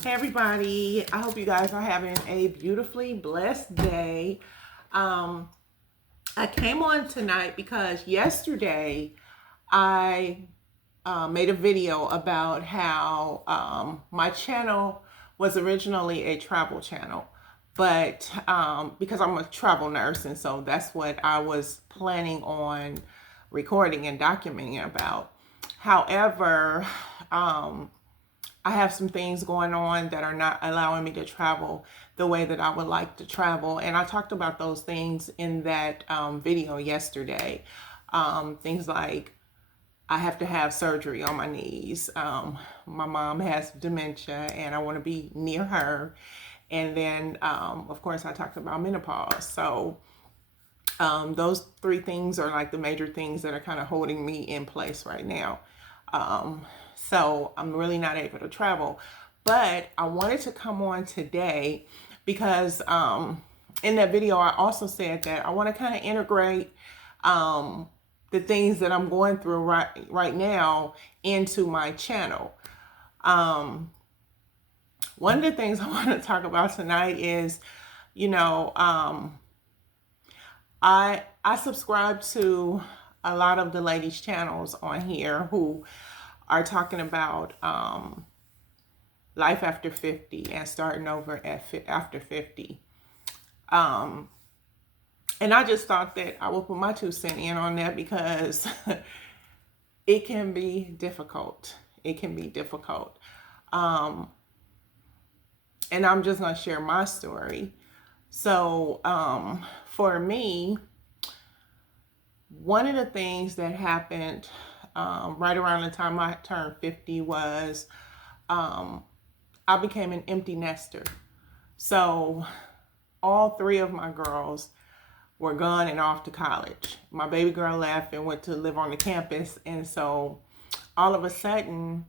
Hey everybody, I hope you guys are having a beautifully blessed day. Um, I came on tonight because yesterday I made a video about how my channel was originally a travel channel, but because I'm a travel nurse, and so that's what I was planning on recording and documenting about. However, I have some things going on that are not allowing me to travel the way that I would like to travel. And I talked about those things in that video yesterday. Things like I have to have surgery on my knees. My mom has dementia and I want to be near her. And then, of course, I talked about menopause. So those three things are like the major things that are kind of holding me in place right now. So I'm really not able to travel. But I wanted to come on today because in that video, I also said that I want to kind of integrate the things that I'm going through right now into my channel. One of the things I want to talk about tonight is, you know, I subscribe to a lot of the ladies' channels on here who are talking about life after 50 and starting over after 50. And I just thought that I would put my 2 cents in on that because it can be difficult. It can be difficult. And I'm just going to share my story. So for me, one of the things that happened right around the time I turned 50 was I became an empty nester. So all three of my girls were gone and off to college. My baby girl left and went to live on the campus. And so all of a sudden,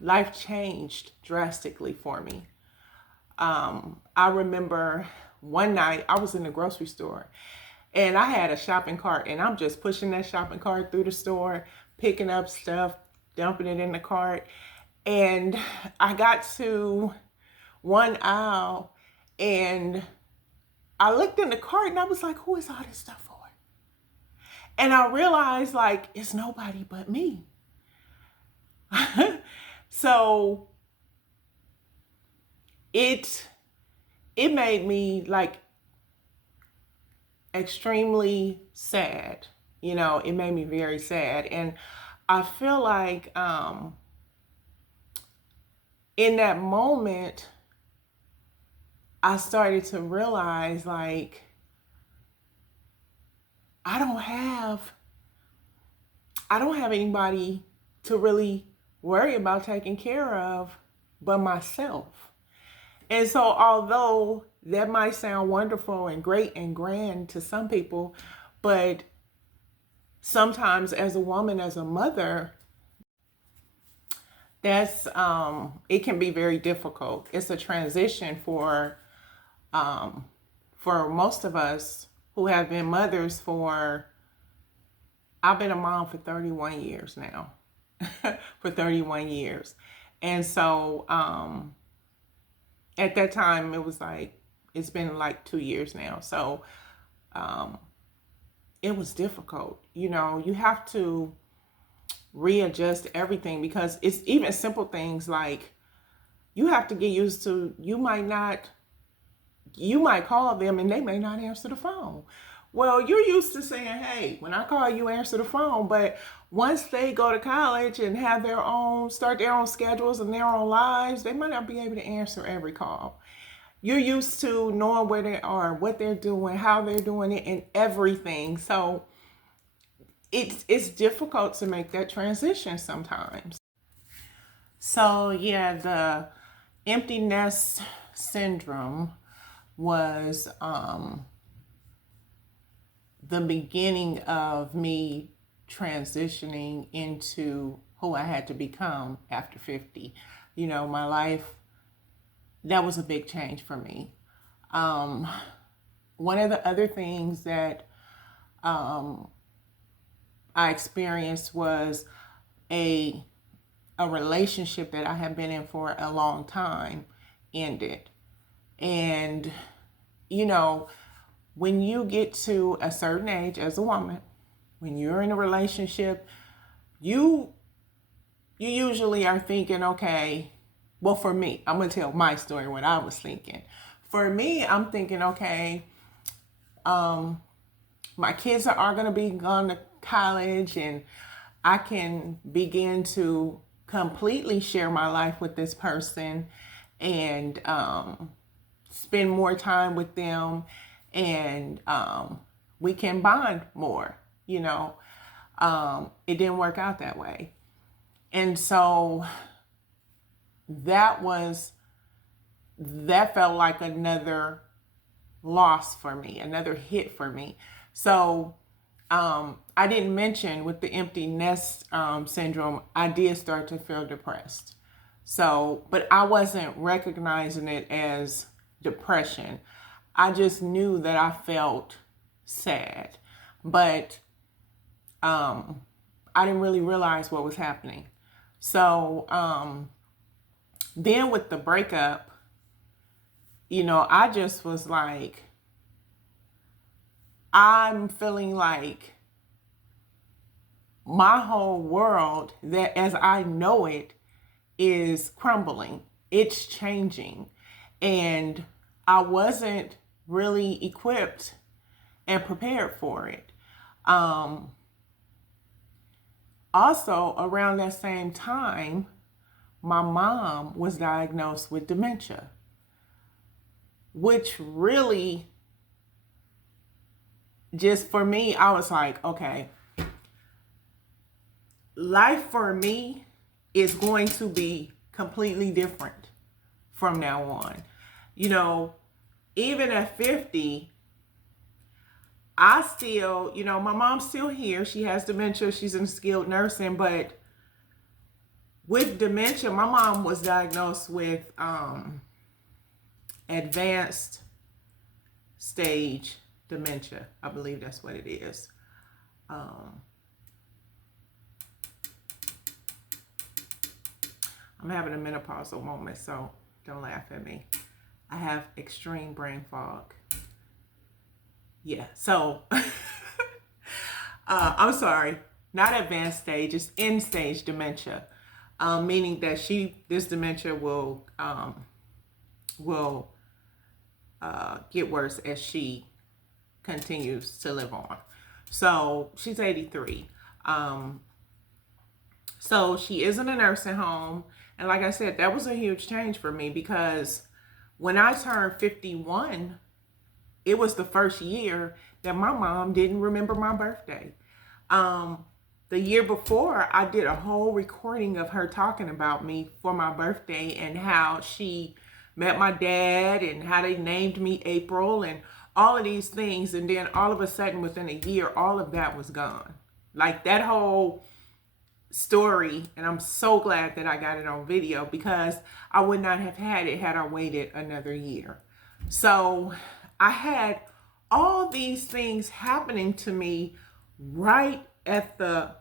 life changed drastically for me. I remember one night I was in the grocery store and I had a shopping cart and I'm just pushing that shopping cart through the store, picking up stuff, dumping it in the cart. And I got to one aisle and I looked in the cart and I was like, who is all this stuff for? And I realized like, it's nobody but me. So it made me like extremely sad. You know, it made me very sad. And I feel like in that moment, I started to realize like I don't have anybody to really worry about taking care of but myself. And so although that might sound wonderful and great and grand to some people, but sometimes as a woman, as a mother, that's it can be very difficult. It's a transition for most of us who have been mothers for, I've been a mom for 31 years now. For 31 years. And so at that time it was like, it's been like 2 years now. So it was difficult. You know, you have to readjust everything because it's even simple things like you have to get used to, you might call them and they may not answer the phone. Well, you're used to saying, hey, when I call you, answer the phone. But once they go to college and have start their own schedules and their own lives, they might not be able to answer every call. You're used to knowing where they are, what they're doing, how they're doing it, and everything. So it's difficult to make that transition sometimes. So yeah, the empty nest syndrome was the beginning of me transitioning into who I had to become after 50. You know, my life, that was a big change for me. One of the other things that I experienced was a a relationship that I had been in for a long time ended. And, you know, when you get to a certain age as a woman, when you're in a relationship, you usually are thinking, okay, well, for me, I'm going to tell my story, what I was thinking. For me, I'm thinking, okay, my kids are going to be gone to college, and I can begin to completely share my life with this person and spend more time with them, and we can bond more, you know. It didn't work out that way. And so that felt like another loss for me, another hit for me. So I didn't mention with the empty nest syndrome, I did start to feel depressed. So, but I wasn't recognizing it as depression. I just knew that I felt sad, but I didn't really realize what was happening. So then with the breakup, you know, I just was like, I'm feeling like my whole world, that as I know it, is crumbling. It's changing. And I wasn't really equipped and prepared for it. Also, around that same time, my mom was diagnosed with dementia, which really, just for me, I was like, okay, life for me is going to be completely different from now on. You know, even at 50, I still, you know, my mom's still here. She has dementia. She's in skilled nursing. But with dementia, my mom was diagnosed with advanced stage dementia. I believe that's what it is. I'm having a menopausal moment, so don't laugh at me. I have extreme brain fog. Yeah, so I'm sorry, not advanced stage, it's end stage dementia, meaning that this dementia will get worse as she continues to live on. So she's 83. So she is in a nursing home. And like I said, that was a huge change for me, because when I turned 51, it was the first year that my mom didn't remember my birthday. The year before, I did a whole recording of her talking about me for my birthday and how she met my dad and how they named me April and all of these things. And then all of a sudden, within a year, all of that was gone. Like that whole story, and I'm so glad that I got it on video, because I would not have had it had I waited another year. So I had all these things happening to me right at the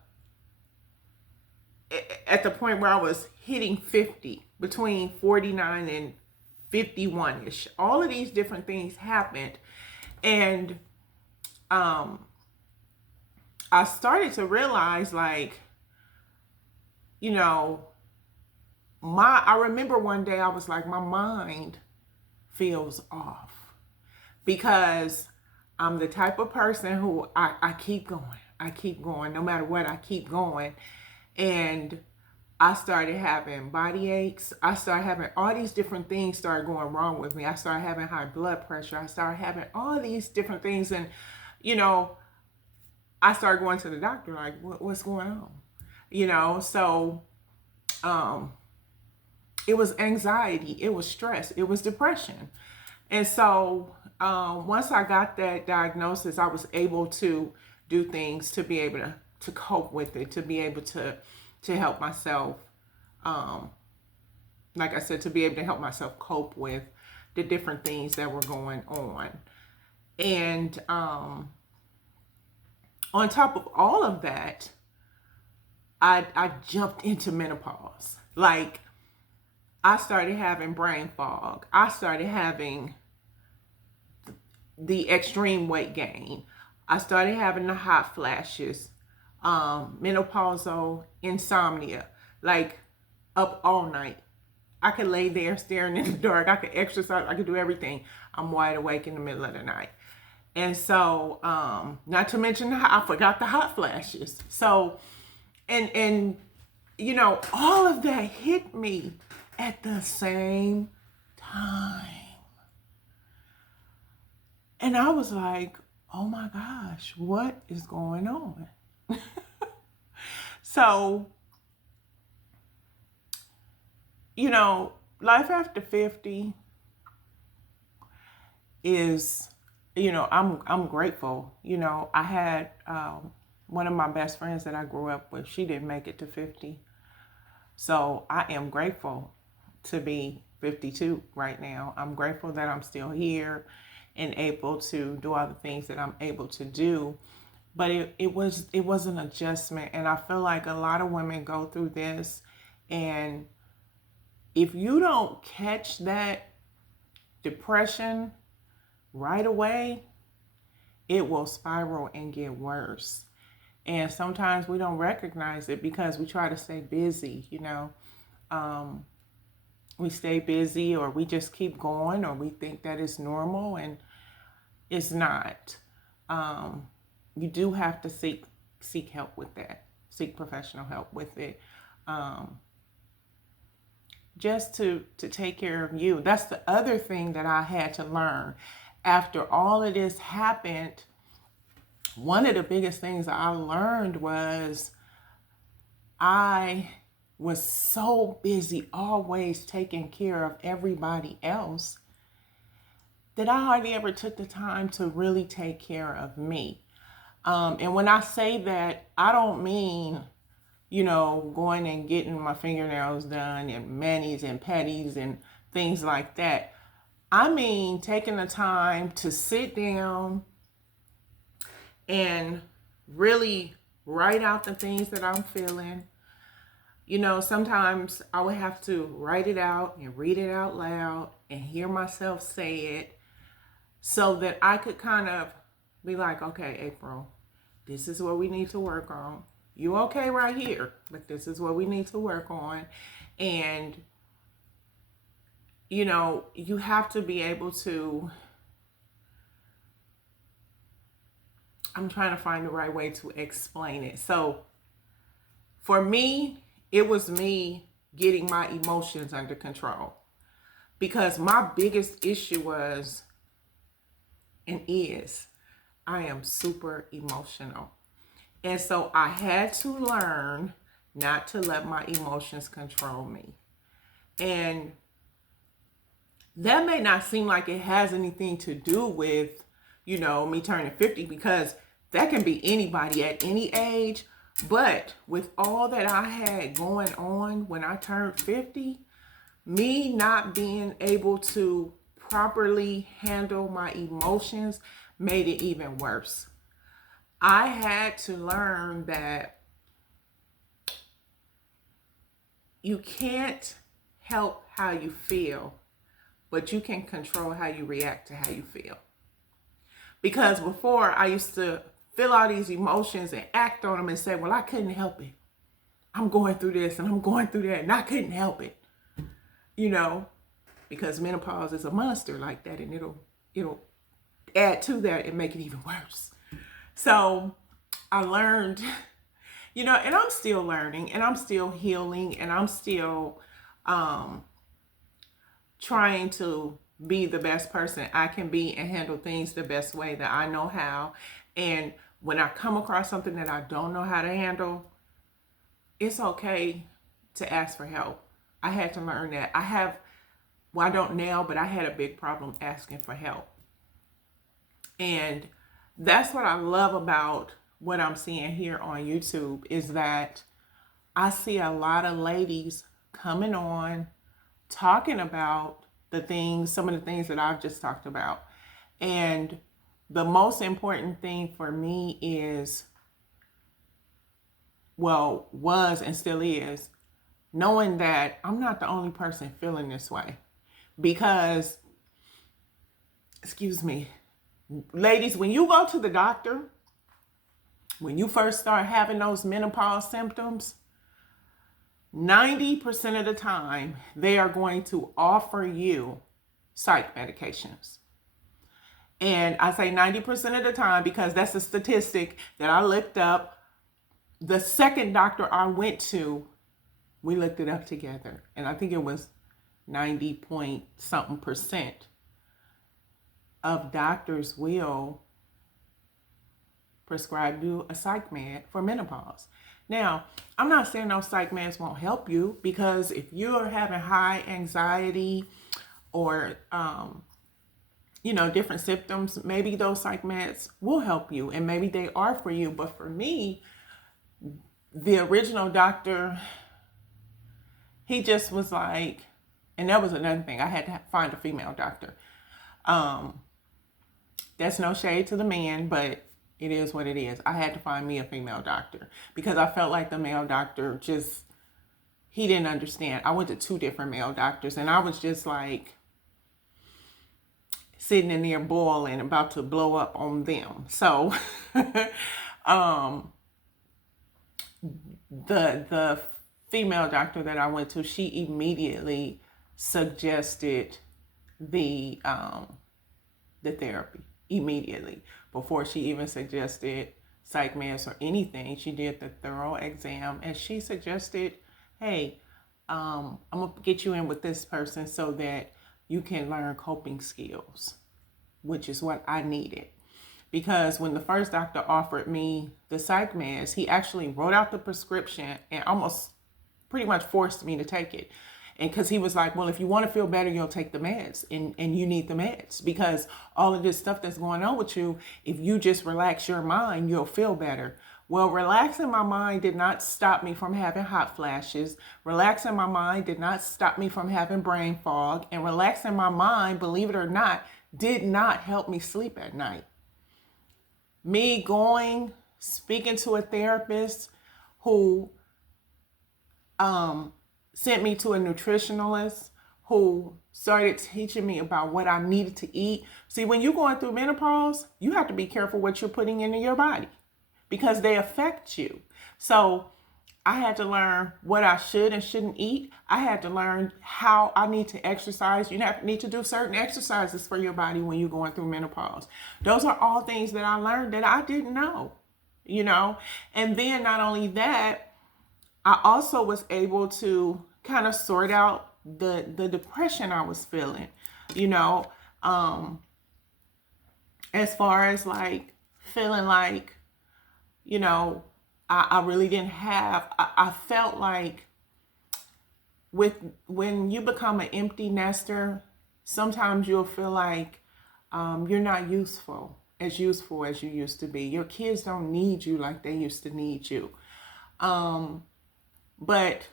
point where I was hitting 50, between 49 and 51ish. All of these different things happened, and I started to realize, like, you know, I remember one day I was like, my mind feels off, because I'm the type of person who I keep going. I keep going. No matter what, I keep going. And I started having body aches. I started having all these different things started going wrong with me. I started having high blood pressure. I started having all these different things. And, you know, I started going to the doctor, like, what's going on? You know, so it was anxiety, it was stress, it was depression. And so once I got that diagnosis, I was able to do things to be able to cope with it, to be able to help myself, like I said, to be able to help myself cope with the different things that were going on. And on top of all of that, I jumped into menopause. Like, I started having brain fog. I started having the extreme weight gain. I started having the hot flashes, menopausal insomnia, like up all night. I could lay there staring in the dark. I could exercise. I could do everything. I'm wide awake in the middle of the night. And so, not to mention, I forgot the hot flashes. So, and you know, all of that hit me at the same time. And I was like, oh my gosh, what is going on? So, you know, life after 50 is, you know, I'm grateful. You know, I had one of my best friends that I grew up with, she didn't make it to 50. So I am grateful to be 52 right now. I'm grateful that I'm still here and able to do all the things that I'm able to do. But it was an adjustment, and I feel like a lot of women go through this, and if you don't catch that depression right away, it will spiral and get worse. And sometimes we don't recognize it because we try to stay busy, you know. We stay busy, or we just keep going, or we think that it's normal, and it's not. You do have to seek help with that. Seek professional help with it. Just to take care of you. That's the other thing that I had to learn. After all of this happened, one of the biggest things I learned was I was so busy always taking care of everybody else that I hardly ever took the time to really take care of me. And when I say that, I don't mean, you know, going and getting my fingernails done and manis and pedis and things like that. I mean taking the time to sit down and really write out the things that I'm feeling. You know, sometimes I would have to write it out and read it out loud and hear myself say it so that I could kind of be like, okay, April, this is what we need to work on. You okay right here, but this is what we need to work on. And, you know, you have to be able to, I'm trying to find the right way to explain it. So for me, it was me getting my emotions under control, because my biggest issue was and is I am super emotional. And so I had to learn not to let my emotions control me. And that may not seem like it has anything to do with, you know, me turning 50, because that can be anybody at any age. But with all that I had going on when I turned 50, me not being able to properly handle my emotions made it even worse. I had to learn that you can't help how you feel, but you can control how you react to how you feel. Because before, I used to feel all these emotions and act on them and say, well, I couldn't help it. I'm going through this and I'm going through that and I couldn't help it. You know, because menopause is a monster like that, and it'll add to that and make it even worse. So I learned, you know, and I'm still learning and I'm still healing and I'm still trying to be the best person I can be and handle things the best way that I know how. And when I come across something that I don't know how to handle, it's okay to ask for help. I had to learn that. I don't now, but I had a big problem asking for help. And that's what I love about what I'm seeing here on YouTube, is that I see a lot of ladies coming on talking about some of the things that I've just talked about. And the most important thing for me is well, was and still is, knowing that I'm not the only person feeling this way. Because, excuse me, ladies, when you go to the doctor, when you first start having those menopause symptoms, 90% of the time, they are going to offer you psych medications. And I say 90% of the time because that's a statistic that I looked up. The second doctor I went to, we looked it up together. And I think it was 90 point something percent of doctors will prescribe you a psych med for menopause. Now, I'm not saying those psych meds won't help you, because if you're having high anxiety or, different symptoms, maybe those psych meds will help you and maybe they are for you. But for me, the original doctor, he just was like, and that was another thing, I had to find a female doctor. That's no shade to the man, but it is what it is. I had to find me a female doctor because I felt like the male doctor he didn't understand. I went to 2 different male doctors and I was just like sitting in there boiling, about to blow up on them. So the female doctor that I went to, she immediately suggested the therapy immediately. Before she even suggested psych meds or anything, she did the thorough exam and she suggested, hey, I'm gonna get you in with this person so that you can learn coping skills, which is what I needed. Because when the first doctor offered me the psych meds, he actually wrote out the prescription and almost pretty much forced me to take it. And because he was like, well, if you want to feel better, you'll take the meds, and you need the meds because all of this stuff that's going on with you, if you just relax your mind, you'll feel better. Well, relaxing my mind did not stop me from having hot flashes. Relaxing my mind did not stop me from having brain fog. And relaxing my mind, believe it or not, did not help me sleep at night. Me speaking to a therapist who sent me to a nutritionalist who started teaching me about what I needed to eat. See, when you're going through menopause, you have to be careful what you're putting into your body because they affect you. So I had to learn what I should and shouldn't eat. I had to learn how I need to exercise. You need to do certain exercises for your body when you're going through menopause. Those are all things that I learned that I didn't know, And then not only that, I also was able to kind of sort out the depression I was feeling, as far as like feeling like, I really didn't have, I felt like when you become an empty nester, sometimes you'll feel like you're not useful as you used to be. Your kids don't need you like they used to need you. But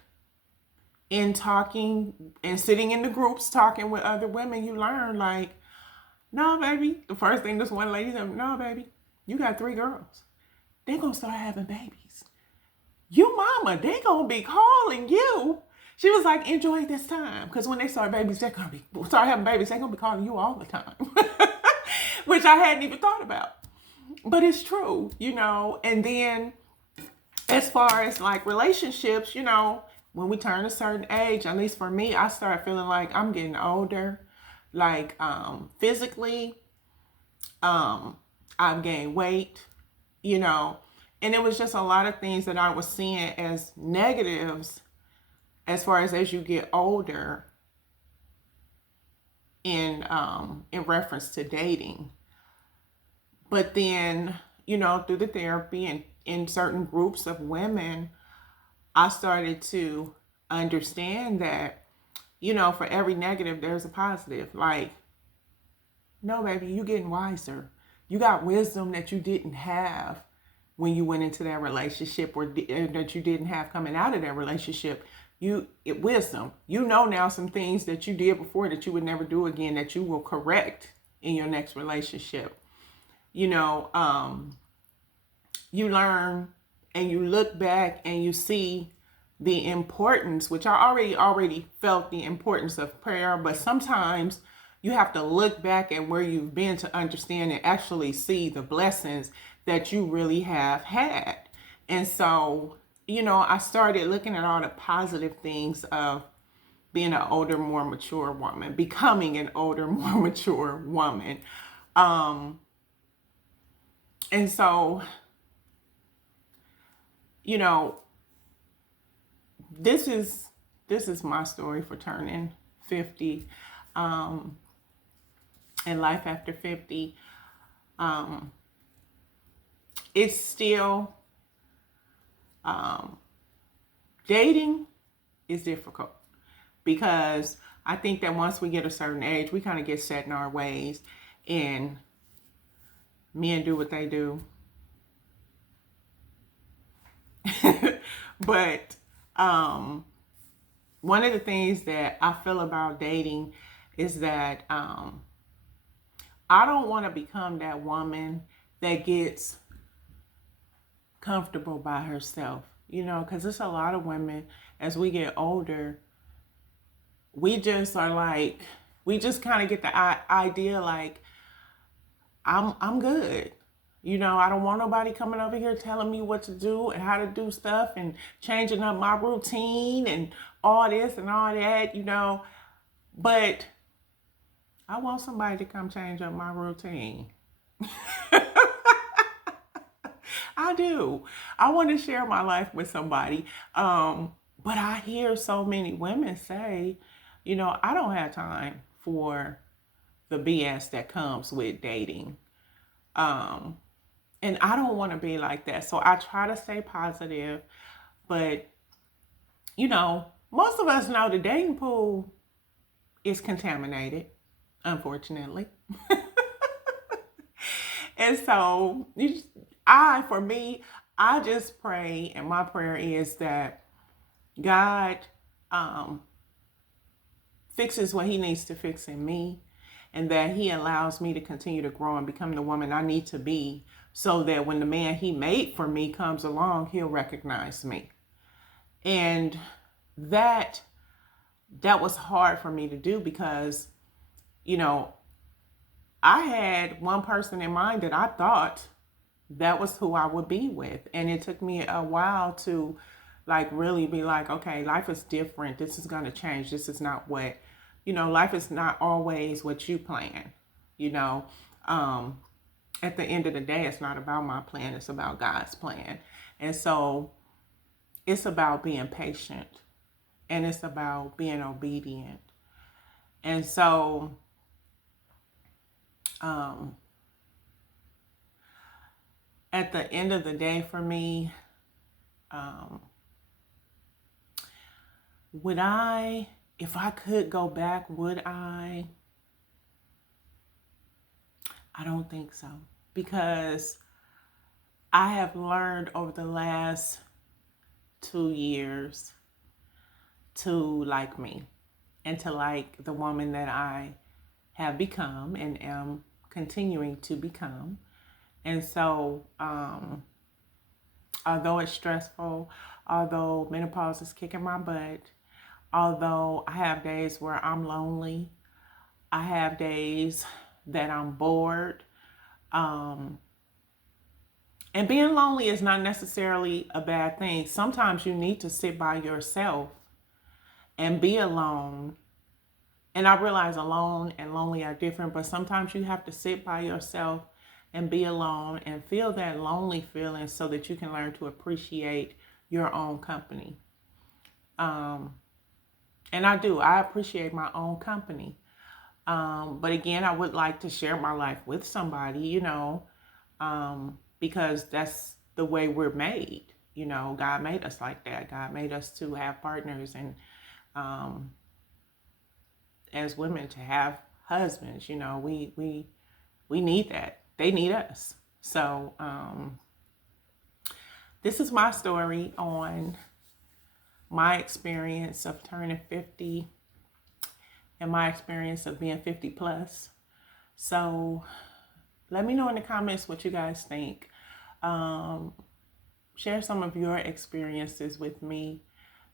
in talking and sitting in the groups, talking with other women, you learn like, no, baby. The first thing this one lady said, no, baby, you got 3 girls. They're going to start having babies. You mama, they going to be calling you. She was like, enjoy this time. Because when they start having babies, they're going to be calling you all the time. Which I hadn't even thought about. But it's true, And then as far as like relationships, when we turn a certain age, at least for me, I start feeling like I'm getting older. Like physically, I've gained weight, and it was just a lot of things that I was seeing as negatives as far as you get older in reference to dating. But then, through the therapy and in certain groups of women, I started to understand that, for every negative, there's a positive. Like, no, baby, you're getting wiser. You got wisdom that you didn't have when you went into that relationship or that you didn't have coming out of that relationship. Wisdom. Now some things that you did before that you would never do again that you will correct in your next relationship. You learn and you look back and you see the importance, which I already felt the importance of prayer, but sometimes you have to look back at where you've been to understand and actually see the blessings that you really have had. And so, I started looking at all the positive things of being an older, more mature woman, becoming an older, more mature woman. Um, and so, you know, this is my story for turning 50, um, and life after 50. Um, it's still, um, dating is difficult because I think that once we get a certain age, we kind of get set in our ways, and men do what they do. But one of the things that I feel about dating is that I don't want to become that woman that gets comfortable by herself, because it's a lot of women as we get older, we just are like, we just kind of get the idea like, I'm good. I don't want nobody coming over here telling me what to do and how to do stuff and changing up my routine and all this and all that. But I want somebody to come change up my routine. I do. I want to share my life with somebody. But I hear so many women say, I don't have time for the BS that comes with dating. Um, and I don't want to be like that. So I try to stay positive. But, most of us know the dating pool is contaminated, unfortunately. And so for me, I just pray, and my prayer is that God fixes what he needs to fix in me, and that he allows me to continue to grow and become the woman I need to be, so that when the man he made for me comes along, he'll recognize me. And that was hard for me to do because, I had one person in mind that I thought that was who I would be with. And it took me a while to like really be like, okay, life is different. This is going to change. This is not what, life is not always what you plan, you know. At the end of the day, it's not about my plan. It's about God's plan. And so it's about being patient, and it's about being obedient. And so, at the end of the day for me, would I, if I could go back, would I? I don't think so. Because I have learned over the last 2 years to like me and to like the woman that I have become and am continuing to become. And so, although it's stressful, although menopause is kicking my butt, although I have days where I'm lonely, I have days that I'm bored. And being lonely is not necessarily a bad thing. Sometimes you need to sit by yourself and be alone. And I realize alone and lonely are different, but sometimes you have to sit by yourself and be alone and feel that lonely feeling so that you can learn to appreciate your own company. And I do. I appreciate my own company. But again, I would like to share my life with somebody, because that's the way we're made. God made us like that. God made us to have partners, and as women to have husbands. We need that. They need us. So this is my story on my experience of turning 50 and my experience of being 50 plus. So let me know in the comments what you guys think. share some of your experiences with me,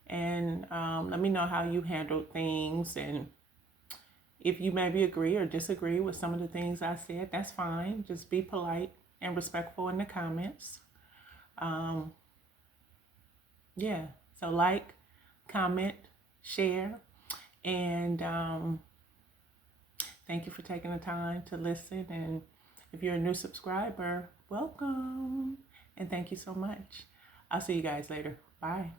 and let me know how you handled things. And if you maybe agree or disagree with some of the things I said, that's fine. Just be polite and respectful in the comments. Um, yeah, so like, comment, share, and thank you for taking the time to listen. And if you're a new subscriber, welcome. And thank you so much. I'll see you guys later. Bye.